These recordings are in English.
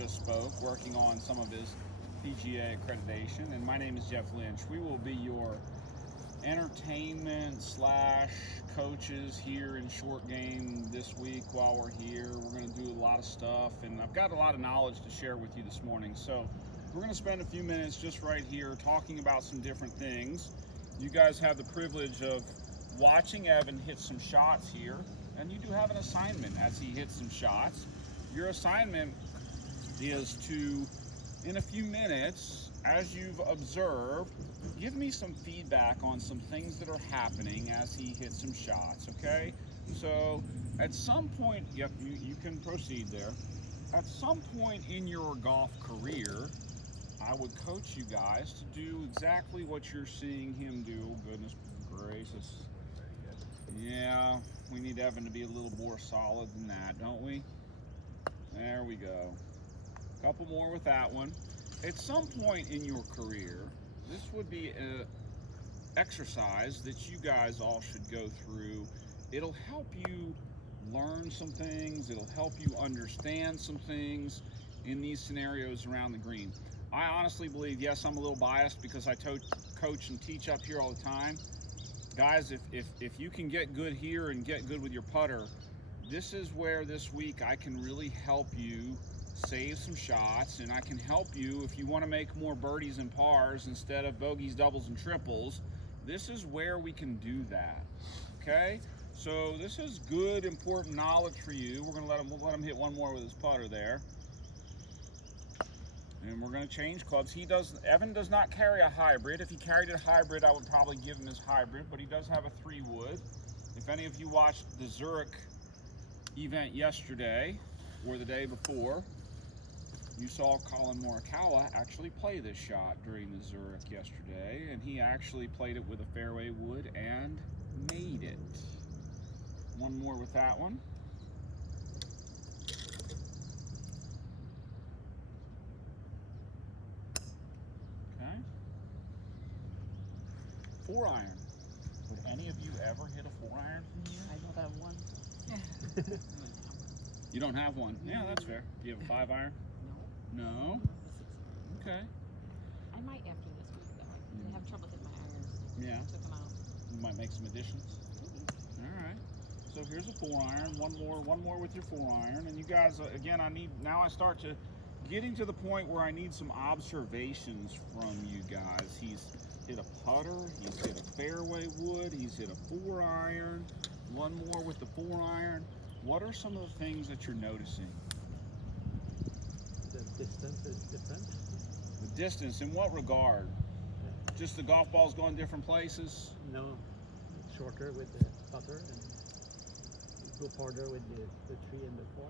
just spoke, working on some of his PGA accreditation. And my name is Jeff Lynch. We will be your entertainment slash coaches here in Short Game this week while we're here. We're going to do a lot of stuff, and I've got a lot of knowledge to share with you this morning. So we're going to spend a few minutes just right here talking about some different things. You guys have the privilege of watching Evan hit some shots here, and you do have an assignment as he hits some shots. Your assignment is to, in a few minutes, as you've observed, give me some feedback on some things that are happening as he hits some shots, okay? So at some point, yep, you can proceed there. At some point in your golf career, I would coach you guys to do exactly what you're seeing him do. Oh, goodness gracious. Yeah, we need Evan to be a little more solid than that, don't we? There we go. Couple more with that one. At some point in your career, this would be an exercise that you guys all should go through. It'll help you learn some things. It'll help you understand some things in these scenarios around the green. I honestly believe, yes, I'm a little biased because I coach and teach up here all the time. Guys, if you can get good here and get good with your putter, this is where this week I can really help you save some shots, and I can help you if you want to make more birdies and pars instead of bogeys, doubles, and triples. This is where we can do that, okay? So this is good, important knowledge for you. We're gonna we'll let him hit one more with his putter there. And we're gonna change clubs. Evan does not carry a hybrid. If he carried a hybrid, I would probably give him his hybrid, but he does have a 3-wood. If any of you watched the Zurich event yesterday or the day before, you saw Colin Morikawa actually play this shot during the Zurich yesterday, and he actually played it with a fairway wood and made it. One more with that one. Okay. 4-iron. Would any of you ever hit a 4-iron from here? I don't have one. You don't have one? Yeah, that's fair. Do you have a 5-iron? No. No? Okay. I might after this week though. I have trouble hitting my irons. Yeah. Took them out. You might make some additions. All right. So here's a 4-iron. One more with your 4-iron. And you guys, again, I start to getting to the point where I need some observations from you guys. He's hit a putter. He's hit a fairway wood. He's hit a 4-iron. One more with the 4-iron. What are some of the things that you're noticing? The distance is different. The distance, in what regard? Yeah. Just the golf balls going different places? No, it's shorter with the putter and go farther with the 3 and the 4.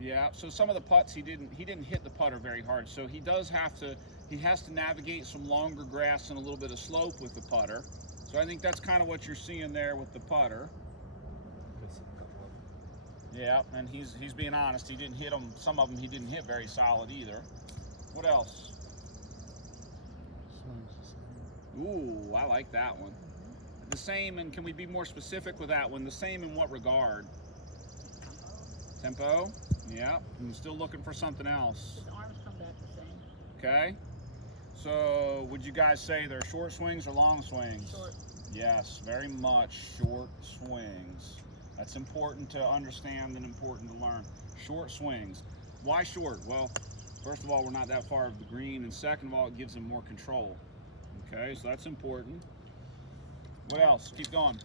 Yeah, so some of the putts he didn't hit the putter very hard. So he has to navigate some longer grass and a little bit of slope with the putter. So I think that's kind of what you're seeing there with the putter. Yeah, and he's being honest. He didn't hit them. Some of them he didn't hit very solid either. What else? Ooh, I like that one. The same, and can we be more specific with that one? The same in what regard? Tempo? Yeah, I'm still looking for something else. His arms come back the same. Okay. So would you guys say they're short swings or long swings? Short. Yes, very much short swings. That's important to understand and important to learn. Short swings. Why short? Well, first of all, we're not that far of the green, and second of all, it gives him more control. Okay, so that's important. What else? Keep going.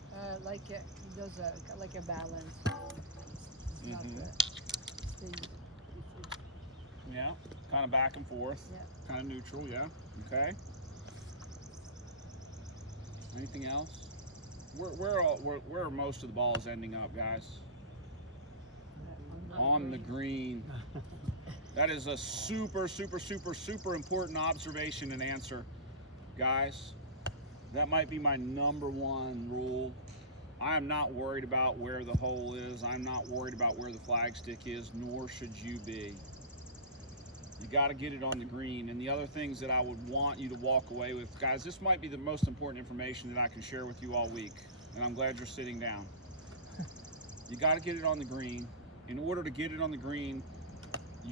Like he does like a balance. It's not steady. Yeah, kind of back and forth. Yeah. Kind of neutral, yeah. Okay. Anything else? Where are most of the balls ending up, guys? On the green. That is a super, super, super, super important observation and answer, guys. That might be my #1 rule. I am not worried about where the hole is. I'm not worried about where the flagstick is, nor should you be. You got to get it on the green. And the other things that I would want you to walk away with, guys, this might be the most important information that I can share with you all week. And I'm glad you're sitting down. You got to get it on the green. In order to get it on the green,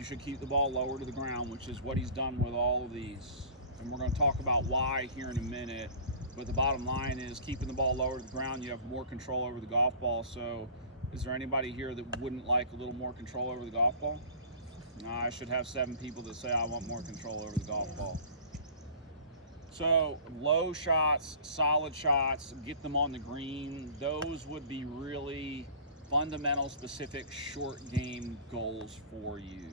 you should keep the ball lower to the ground, which is what he's done with all of these. And we're going to talk about why here in a minute. But the bottom line is keeping the ball lower to the ground, you have more control over the golf ball. So is there anybody here that wouldn't like a little more control over the golf ball? No, I should have 7 people that say I want more control over the golf ball. So low shots, solid shots, get them on the green. Those would be really fundamental, specific, short game goals for you.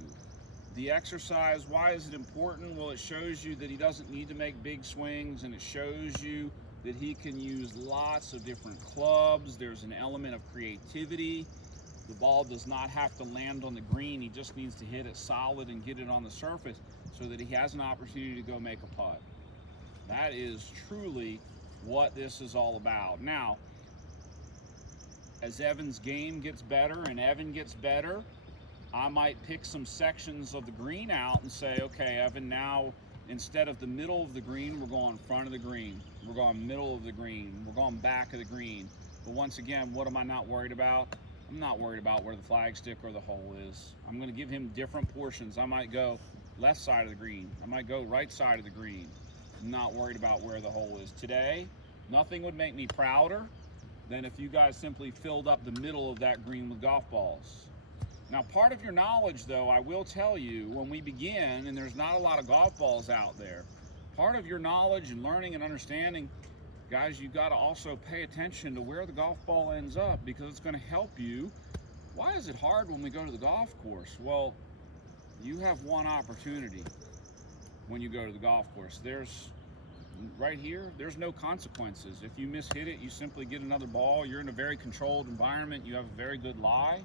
The exercise, why is it important? Well, it shows you that he doesn't need to make big swings, and it shows you that he can use lots of different clubs. There's an element of creativity. The ball does not have to land on the green. He just needs to hit it solid and get it on the surface so that he has an opportunity to go make a putt. That is truly what this is all about. Now, as Evan's game gets better and Evan gets better, I might pick some sections of the green out and say, okay, Evan, now instead of the middle of the green, we're going front of the green. We're going middle of the green. We're going back of the green. But once again, what am I not worried about? I'm not worried about where the flagstick or the hole is. I'm going to give him different portions. I might go left side of the green. I might go right side of the green. I'm not worried about where the hole is. Today, nothing would make me prouder than if you guys simply filled up the middle of that green with golf balls. Now, part of your knowledge, though, I will tell you, when we begin, and there's not a lot of golf balls out there, part of your knowledge and learning and understanding, guys, you've got to also pay attention to where the golf ball ends up, because it's going to help you. Why is it hard when we go to the golf course? Well, you have one opportunity when you go to the golf course. Right here, there's no consequences. If you mishit it, you simply get another ball. You're in a very controlled environment. You have a very good lie.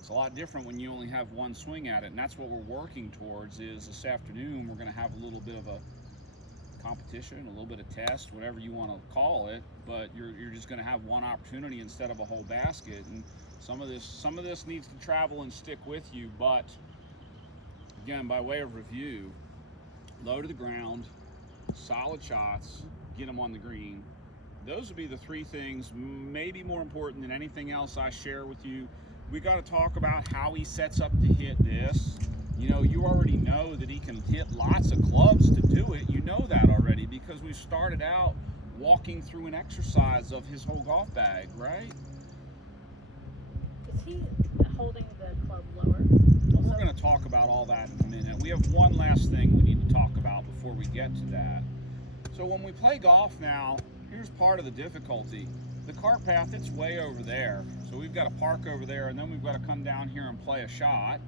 It's a lot different when you only have one swing at it, and that's what we're working towards. Is this afternoon we're going to have a little bit of a competition, a little bit of test, whatever you want to call it, but you're just going to have one opportunity instead of a whole basket. And some of this needs to travel and stick with you. But again, by way of review, low to the ground, solid shots, get them on the green. Those would be the 3 things, maybe more important than anything else I share with you. We got to talk about how he sets up to hit this. You know, you already know that he can hit lots of clubs to do it. You know that already because we started out walking through an exercise of his whole golf bag, right? Is he holding the club lower? We're going to talk about all that in a minute. We have one last thing we need to talk about before we get to that. So when we play golf now, here's part of the difficulty. The cart path, it's way over there. So we've got to park over there, and then we've got to come down here and play a shot.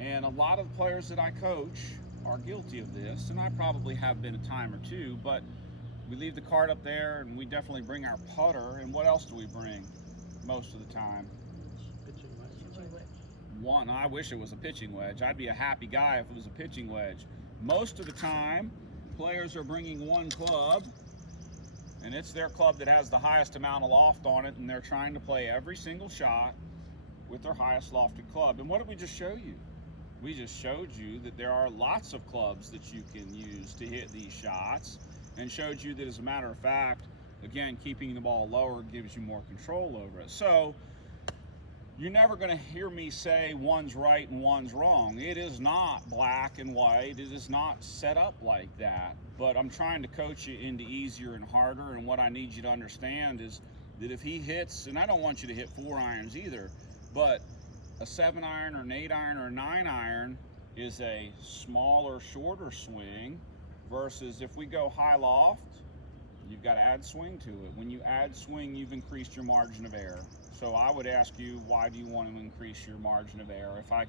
And a lot of the players that I coach are guilty of this, and I probably have been a time or two, but we leave the cart up there, and we definitely bring our putter. And what else do we bring most of the time? Pitching wedge. One, I wish it was a pitching wedge. I'd be a happy guy if it was a pitching wedge. Most of the time, players are bringing one club, and it's their club that has the highest amount of loft on it, and they're trying to play every single shot with their highest lofted club. And what did we just show you? We just showed you that there are lots of clubs that you can use to hit these shots, and showed you that, as a matter of fact, again, keeping the ball lower gives you more control over it. So you're never going to hear me say one's right and one's wrong. It is not black and white. It is not set up like that. But I'm trying to coach you into easier and harder, and what I need you to understand is that if he hits, and I don't want you to hit 4 irons either, but a 7 iron or an 8 iron or a 9 iron is a smaller, shorter swing, versus if we go high loft, you've got to add swing to it. When you add swing, you've increased your margin of error. So I would ask you, why do you want to increase your margin of error? If I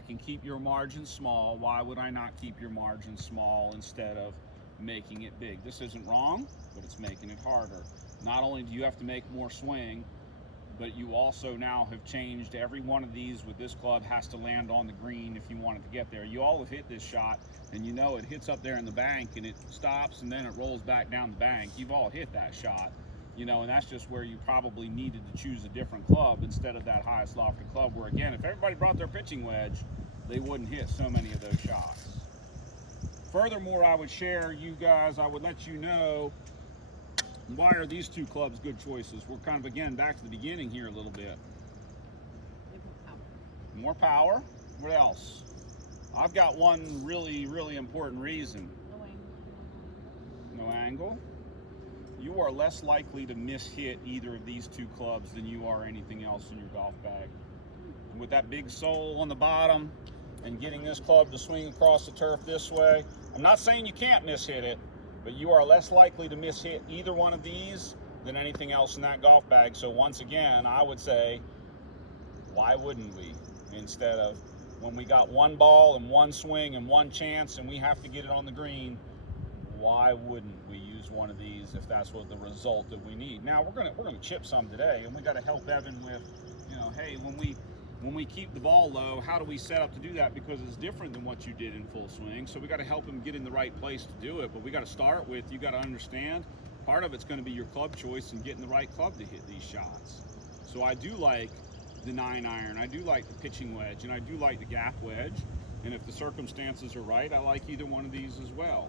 can keep your margin small, why would I not keep your margin small instead of making it big? This isn't wrong, but it's making it harder. Not only do you have to make more swing, but you also now have changed every one of these with this club has to land on the green if you want it to get there. You all have hit this shot, and you know it hits up there in the bank, and it stops, and then it rolls back down the bank. You've all hit that shot. You know, and that's just where you probably needed to choose a different club instead of that highest lofted club, where, again, if everybody brought their pitching wedge, they wouldn't hit so many of those shots. Furthermore, I would share, you guys, I would let you know, why are these 2 clubs good choices? We're kind of, again, back to the beginning here a little bit. More power. What else? I've got one really, really important reason. No angle. No angle. You are less likely to miss-hit either of these two clubs than you are anything else in your golf bag. And with that big sole on the bottom and getting this club to swing across the turf this way, I'm not saying you can't miss-hit it, but you are less likely to miss-hit either one of these than anything else in that golf bag. So once again, I would say, why wouldn't we? Instead of when we got one ball and one swing and one chance and we have to get it on the green, why wouldn't we use one of these if that's what the result that we need? Now we're gonna chip some today, and we got to help Evan with, you know, hey, when we keep the ball low, how do we set up to do that? Because it's different than what you did in full swing. So we got to help him get in the right place to do it. But we got to start with, you got to understand, part of it's going to be your club choice and getting the right club to hit these shots. So I do like the 9-iron, I do like the pitching wedge, and I do like the gap wedge. And if the circumstances are right, I like either one of these as well.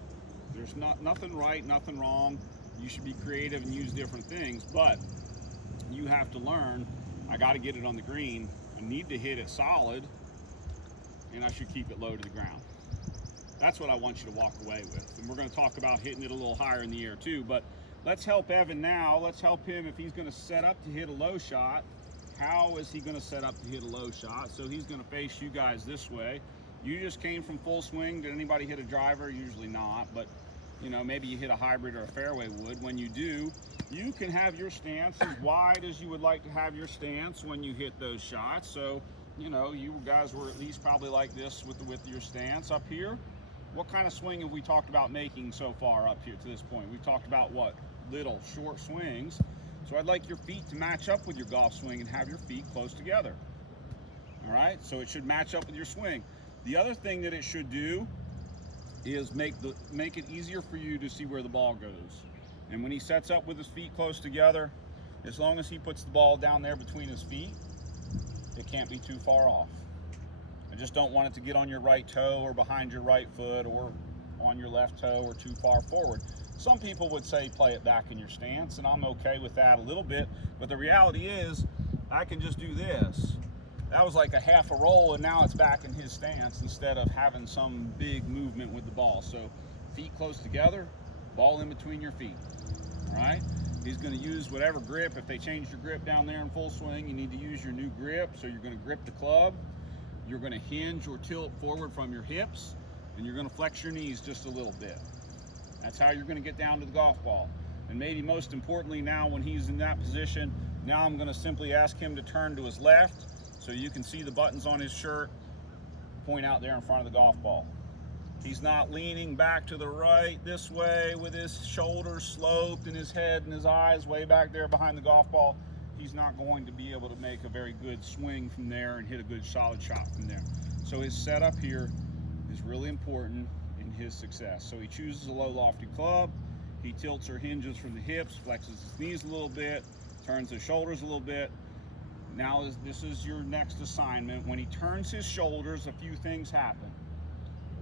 There's nothing right, nothing wrong. You should be creative and use different things, but you have to learn, I got to get it on the green. I need to hit it solid, and I should keep it low to the ground. That's what I want you to walk away with. And we're going to talk about hitting it a little higher in the air too, but let's help Evan now. Let's help him if he's going to set up to hit a low shot. How is he going to set up to hit a low shot? So he's going to face you guys this way. You just came from full swing. Did anybody hit a driver? Usually not, but you know, maybe you hit a hybrid or a fairway wood. When you do, you can have your stance as wide as you would like to have your stance when you hit those shots. So, you know, you guys were at least probably like this with the width of your stance up here. What kind of swing have we talked about making so far up here to this point? We've talked about what? Little short swings. So I'd like your feet to match up with your golf swing and have your feet close together. All right, so it should match up with your swing. The other thing that it should do is make it easier for you to see where the ball goes. And when he sets up with his feet close together, as long as he puts the ball down there between his feet, it can't be too far off. I just don't want it to get on your right toe or behind your right foot or on your left toe or too far forward. Some people would say play it back in your stance, and I'm okay with that a little bit, but the reality is I can just do this. That was like a half a roll, and now it's back in his stance instead of having some big movement with the ball. So feet close together, ball in between your feet. All right? He's going to use whatever grip. If they changed your grip down there in full swing, you need to use your new grip. So you're going to grip the club. You're going to hinge or tilt forward from your hips, and you're going to flex your knees just a little bit. That's how you're going to get down to the golf ball. And maybe most importantly now, when he's in that position, now I'm going to simply ask him to turn to his left so you can see the buttons on his shirt point out there in front of the golf ball. He's not leaning back to the right this way with his shoulders sloped and his head and his eyes way back there behind the golf ball. He's not going to be able to make a very good swing from there and hit a good solid shot from there. So his setup here is really important in his success. So he chooses a low lofty club, he tilts or hinges from the hips, flexes his knees a little bit, turns his shoulders a little bit. Now this is your next assignment. When he turns his shoulders, a few things happen.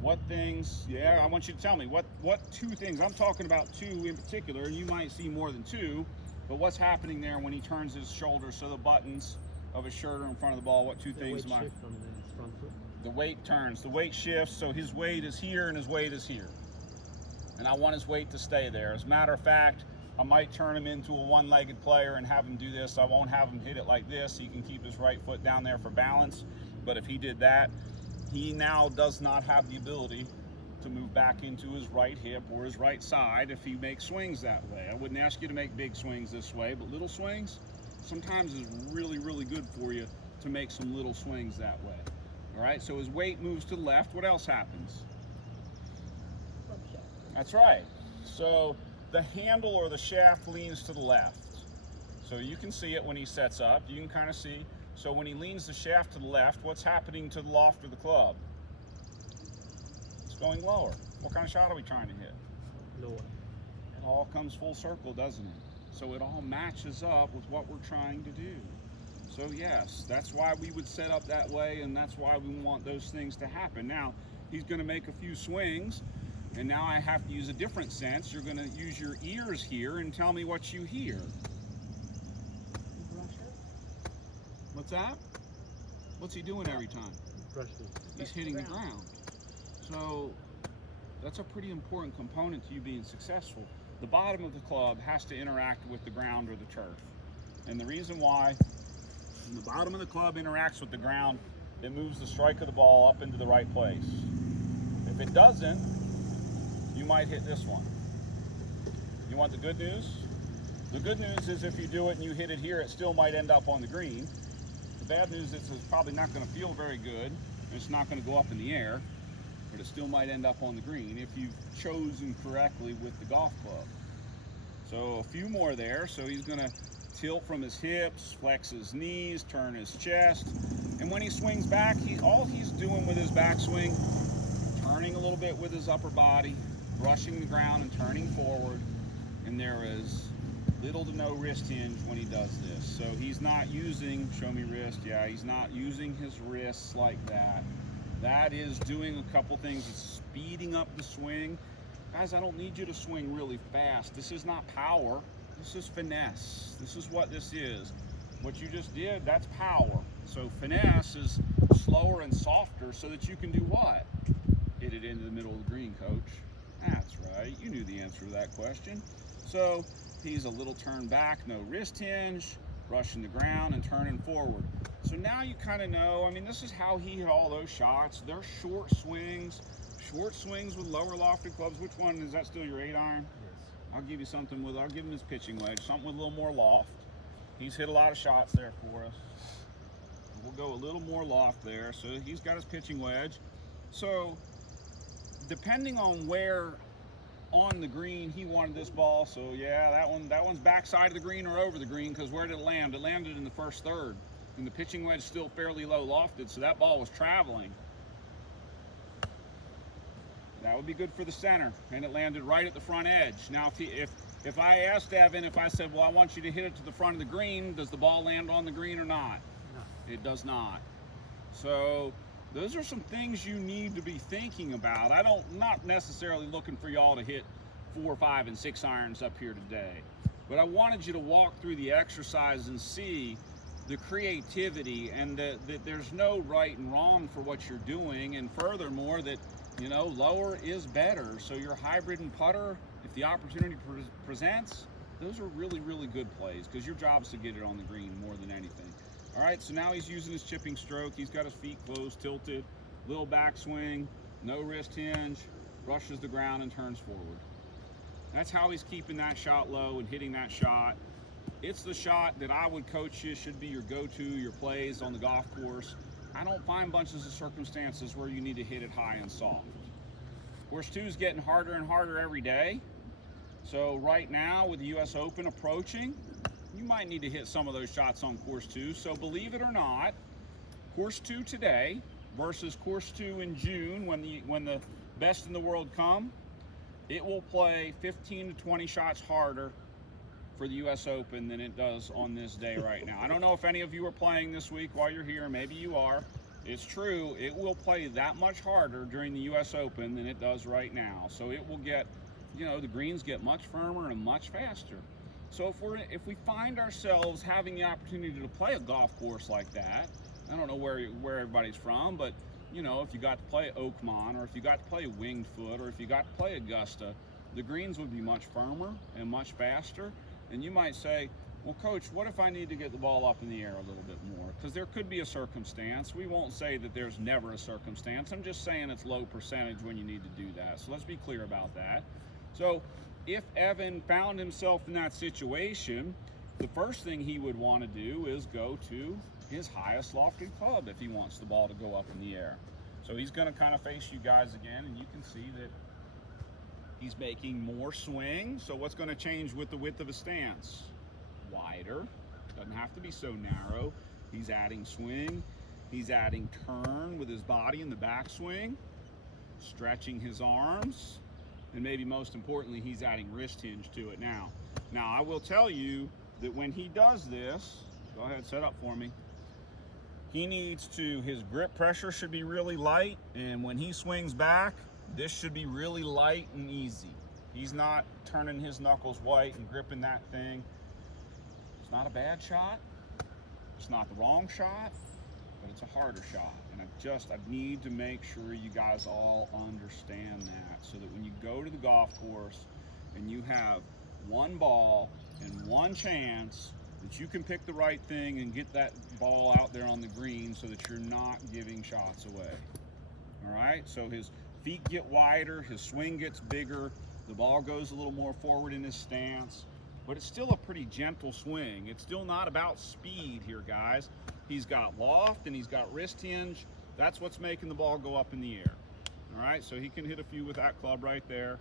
What things? Yeah, I want you to tell me what two things. I'm talking about two in particular, and you might see more than two, but what's happening there when he turns his shoulders so the buttons of his shirt are in front of the ball? What two things am I? Shift from the front foot. The weight turns, the weight shifts, so his weight is here and his weight is here. And I want his weight to stay there. As a matter of fact, I might turn him into a one-legged player and have him do this. I won't have him hit it like this. He can keep his right foot down there for balance. But if he did that, he now does not have the ability to move back into his right hip or his right side if he makes swings that way. I wouldn't ask you to make big swings this way, but little swings sometimes is really, really good for you to make some little swings that way. All right, so his weight moves to the left. What else happens? That's right. So the handle or the shaft leans to the left. So you can see it when he sets up. You can kind of see. So when he leans the shaft to the left, what's happening to the loft of the club? It's going lower. What kind of shot are we trying to hit? Lower. It all comes full circle, doesn't it? So it all matches up with what we're trying to do. So yes, that's why we would set up that way, and that's why we want those things to happen. Now, he's going to make a few swings, and now I have to use a different sense. You're going to use your ears here and tell me what you hear. Brusher. What's that? What's he doing every time? He's hitting the ground. So that's a pretty important component to you being successful. The bottom of the club has to interact with the ground or the turf. And the reason why when the bottom of the club interacts with the ground, it moves the strike of the ball up into the right place. If it doesn't, you might hit this one. You want the good news? The good news is if you do it and you hit it here, it still might end up on the green. The bad news is it's probably not going to feel very good. It's not going to go up in the air, but it still might end up on the green if you've chosen correctly with the golf club. So a few more there. So he's going to tilt from his hips, flex his knees, turn his chest. And when he swings back, all he's doing with his backswing, turning a little bit with his upper body, brushing the ground and turning forward. And there is little to no wrist hinge when he does this. So he's not using, show me wrist, yeah, he's not using his wrists like that. That is doing a couple things. It's speeding up the swing. Guys, I don't need you to swing really fast. This is not power. This is finesse. This is what this is. What you just did, that's power. So finesse is slower and softer so that you can do what? Hit it into the middle of the green, coach. That's right. You knew the answer to that question. So he's a little turn back, no wrist hinge, brushing the ground and turning forward. So now you kind of know, I mean, this is how he hit all those shots. They're short swings with lower lofted clubs. Which one, is that still your 8-iron? Yes. I'll give you something with, I'll give him his pitching wedge, something with a little more loft. He's hit a lot of shots there for us. We'll go a little more loft there. So he's got his pitching wedge. So depending on where on the green he wanted this ball, so yeah, that one's backside of the green or over the green, because where did it land? It landed in the first third, and the pitching wedge is still fairly low lofted, so that ball was traveling. That would be good for the center, and it landed right at the front edge. Now, if I asked Evan, if I said, well, I want you to hit it to the front of the green, does the ball land on the green or not? No. It does not. So those are some things you need to be thinking about. Not necessarily looking for y'all to hit 4, 5, and 6 irons up here today, but I wanted you to walk through the exercise and see the creativity and that there's no right and wrong for what you're doing, and furthermore that, you know, lower is better. So your hybrid and putter, if the opportunity presents, those are really, really good plays, because your job is to get it on the green more than anything. All right, so now he's using his chipping stroke. He's got his feet closed, tilted, little backswing, no wrist hinge, brushes the ground and turns forward. That's how he's keeping that shot low and hitting that shot. It's the shot that I would coach you should be your go-to, your plays on the golf course. I don't find bunches of circumstances where you need to hit it high and soft. Course 2 is getting harder and harder every day. So right now with the US Open approaching, you might need to hit some of those shots on course 2. So believe it or not, course 2 today versus course 2 in June, when the best in the world come, it will play 15 to 20 shots harder for the US Open than it does on this day right now. I don't know if any of you are playing this week while you're here. Maybe you are. It's true, it will play that much harder during the US Open than it does right now. So it will get, you know, the greens get much firmer and much faster. So if we find ourselves having the opportunity to play a golf course like that, I don't know where everybody's from, but you know, if you got to play Oakmont, or if you got to play Winged Foot, or if you got to play Augusta, the greens would be much firmer and much faster. And you might say, well, coach, what if I need to get the ball up in the air a little bit more? Because there could be a circumstance. We won't say that there's never a circumstance. I'm just saying it's low percentage when you need to do that. So let's be clear about that. So if Evan found himself in that situation, the first thing he would want to do is go to his highest lofted club if he wants the ball to go up in the air. So he's going to kind of face you guys again, and you can see that he's making more swing. So what's going to change with the width of his stance? Wider. Doesn't have to be so narrow. He's adding swing. He's adding turn with his body in the backswing, stretching his arms, and maybe most importantly, he's adding wrist hinge to it now. Now, I will tell you that when he does this, go ahead, set up for me. He needs to, his grip pressure should be really light, and when he swings back, this should be really light and easy. He's not turning his knuckles white and gripping that thing. It's not a bad shot. It's not the wrong shot, but it's a harder shot. And I need to make sure you guys all understand that, so that when you go to the golf course and you have one ball and one chance that you can pick the right thing and get that ball out there on the green, so that you're not giving shots away. All right, so his feet get wider, his swing gets bigger, the ball goes a little more forward in his stance, but it's still a pretty gentle swing. It's still not about speed here, guys. He's got loft and he's got wrist hinge. That's what's making the ball go up in the air. All right, so he can hit a few with that club right there.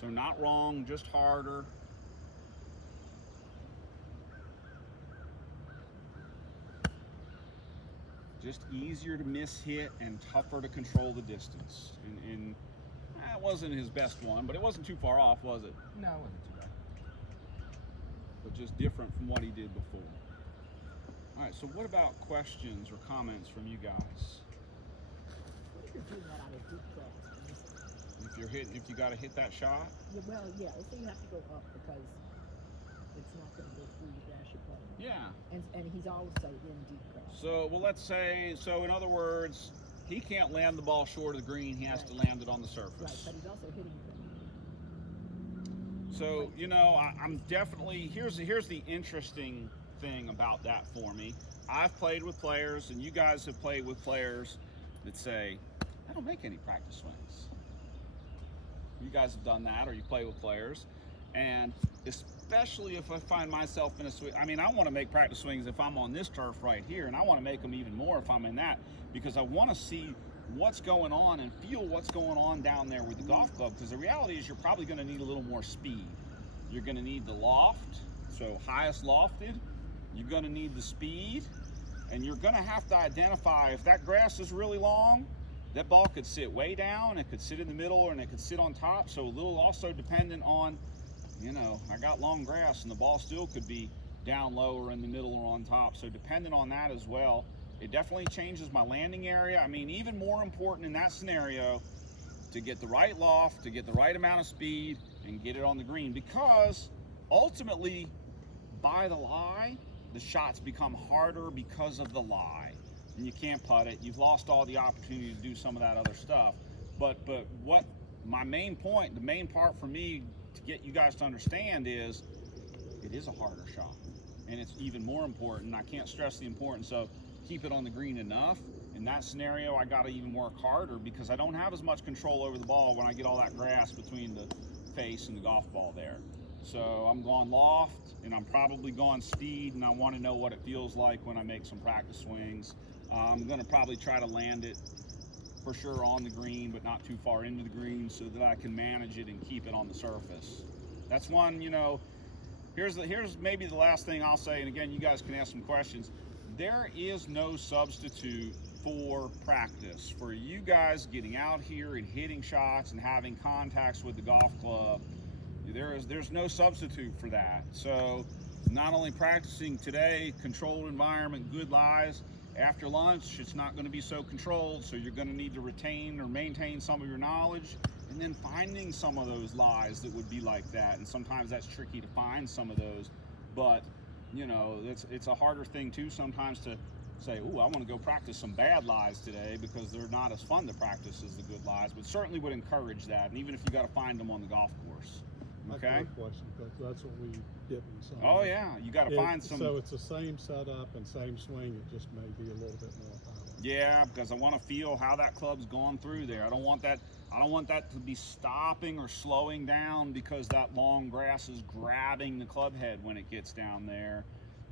So not wrong, just harder. Just easier to miss hit and tougher to control the distance. And that wasn't his best one, but it wasn't too far off, was it? No, it wasn't too bad. But just different from what he did before. All right, so what about questions or comments from you guys? What if you're doing that on a deep grass? If you got to hit that shot? Yeah, well, yeah, let's say you have to go up because it's not going to go through the grass you're playing. Yeah. And he's also in deep grass. So, well, let's say, so in other words, he can't land the ball short of the green. He has to land it on the surface. Right, but he's also hitting the So, you know, I'm definitely, here's the interesting thing about that for me. I've played with players, and you guys have played with players that say, I don't make any practice swings. You guys have done that, or you play with players, and especially if I find myself in a swing, I mean, I want to make practice swings if I'm on this turf right here, and I want to make them even more if I'm in that, because I want to see what's going on and feel what's going on down there with the golf club, because the reality is you're probably going to need a little more speed. You're going to need the loft, so highest lofted. You're going to need the speed, and you're going to have to identify if that grass is really long, that ball could sit way down, it could sit in the middle, and it could sit on top. So a little also dependent on, you know, I got long grass and the ball still could be down low or in the middle or on top. So dependent on that as well. It definitely changes my landing area. I mean, even more important in that scenario, to get the right loft, to get the right amount of speed, and get it on the green. Because ultimately, by the lie, the shots become harder because of the lie. And you can't putt it. You've lost all the opportunity to do some of that other stuff. But what my main point, the main part for me to get you guys to understand is, it is a harder shot. And it's even more important. I can't stress the importance of keep it on the green enough. In that scenario, I got to even work harder because I don't have as much control over the ball when I get all that grass between the face and the golf ball there. So I'm going loft, and I'm probably going speed, and I want to know what it feels like when I make some practice swings. I'm going to probably try to land it for sure on the green, but not too far into the green, so that I can manage it and keep it on the surface. That's one, you know. Here's maybe the last thing I'll say, and again, you guys can ask some questions. There is no substitute for practice, for you guys getting out here and hitting shots and having contacts with the golf club. There's no substitute for that. So not only practicing today, controlled environment, good lies. After lunch, it's not going to be so controlled, so you're going to need to retain or maintain some of your knowledge, and then finding some of those lies that would be like that. And sometimes that's tricky to find some of those, but you know, it's a harder thing too sometimes to say, ooh, I want to go practice some bad lies today, because they're not as fun to practice as the good lies, but certainly would encourage that, and even if you got to find them on the golf course. Okay. I got a question, because that's what we get in some. Oh yeah, you got to find some. So it's the same setup and same swing, it just may be a little bit more power. Yeah, because I want to feel how that club's gone through there. I don't want that to be stopping or slowing down because that long grass is grabbing the club head when it gets down there.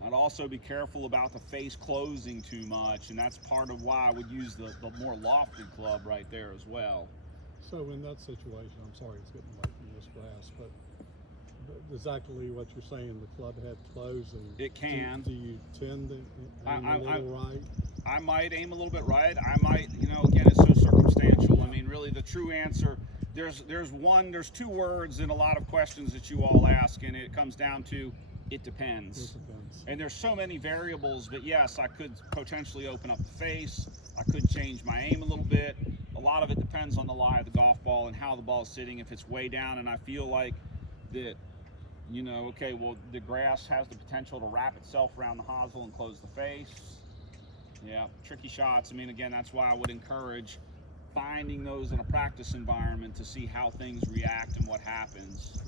I'd also be careful about the face closing too much, and that's part of why I would use the more lofted club right there as well. So in that situation, I'm sorry it's getting away from this grass, but exactly what you're saying, the club head closing. It can. Do you tend to aim a little right? I might aim a little bit right. I might, you know, again, it's so circumstantial. I mean, really the true answer, there's two words in a lot of questions that you all ask, and it comes down to, it depends. It depends. And there's so many variables, but yes, I could potentially open up the face. I could change my aim a little bit. A lot of it depends on the lie of the golf ball and how the ball's sitting. If it's way down and I feel like that, you know, okay, well, the grass has the potential to wrap itself around the hosel and close the face, Yeah, tricky shots. I mean, again, that's why I would encourage finding those in a practice environment to see how things react and what happens.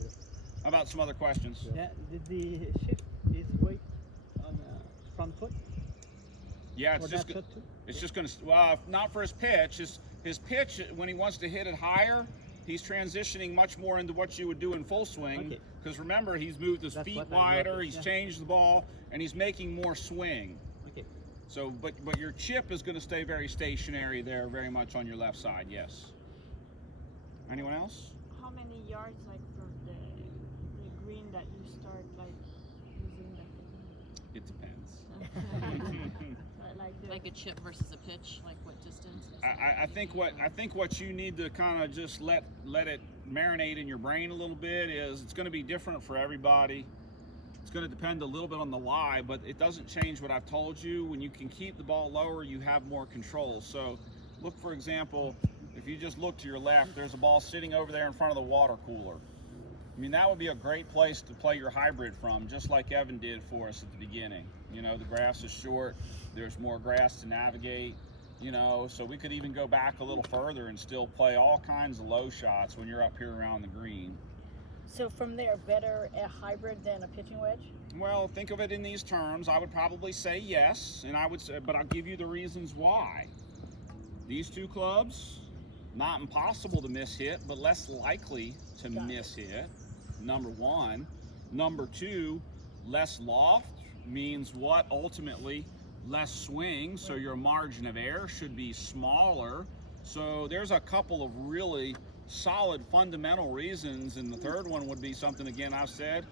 How about some other questions? Yeah, did the shift his weight on front foot? Yeah, Or it's just that foot too? it's just going to not for his pitch. His pitch when he wants to hit it higher, he's transitioning much more into what you would do in full swing. Okay. Because remember, he's moved his That's feet what I wider, noticed, he's yeah. changed the ball, and he's making more swing. Okay. So, but your chip is going to stay very stationary there, very much on your left side. Yes. Anyone else? How many yards, like, from the green that you start, like, using the It depends. like the Like a chip versus a pitch, like what distance? I think what you need to kind of just let it marinate in your brain a little bit is it's going to be different for everybody. It's going to depend a little bit on the lie, but it doesn't change what I've told you. When you can keep the ball lower, you have more control. So look, for example, if you just look to your left, there's a ball sitting over there in front of the water cooler. I mean, that would be a great place to play your hybrid from, just like Evan did for us at the beginning. You know, the grass is short, there's more grass to navigate, you know, so we could even go back a little further and still play all kinds of low shots when you're up here around the green. So from there, better a hybrid than a pitching wedge? Well, think of it in these terms. I would probably say yes, and I would say, but I'll give you the reasons why. These two clubs, not impossible to miss hit, but less likely to Got it. miss hit. Number one. Number two, less loft means what? Ultimately, less swing, so your margin of error should be smaller. So there's a couple of really solid fundamental reasons, and the third one would be something, again, I've said,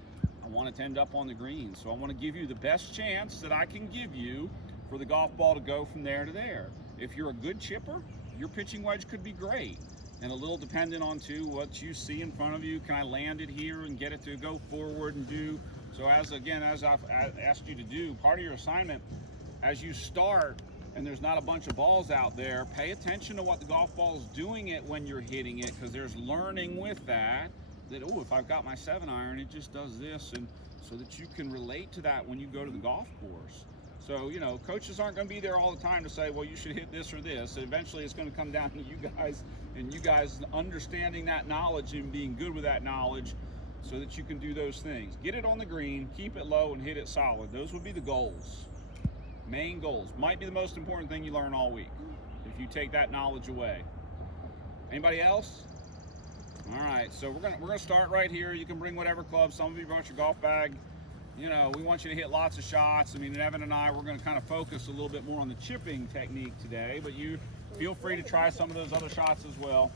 I want it to end up on the green. So I want to give you the best chance that I can give you for the golf ball to go from there to there. If you're a good chipper, your pitching wedge could be great, and a little dependent on too what you see in front of you. Can I land it here and get it to go forward and do? So as I've asked you to do, part of your assignment, as you start and there's not a bunch of balls out there, pay attention to what the golf ball is doing it when you're hitting it, because there's learning with that, oh, if I've got my 7-iron, it just does this, and so that you can relate to that when you go to the golf course. So, you know, coaches aren't going to be there all the time to say, well, you should hit this or this. Eventually it's going to come down to you guys, and you guys understanding that knowledge and being good with that knowledge so that you can do those things. Get it on the green, keep it low, and hit it solid. Those would be the goals. Main goals. Might be the most important thing you learn all week if you take that knowledge away. Anybody else? All right, so we're gonna start right here. You can bring whatever club. Some of you brought your golf bag. You know, we want you to hit lots of shots. I mean, Evan and I, we're going to kind of focus a little bit more on the chipping technique today, but you feel free to try some of those other shots as well.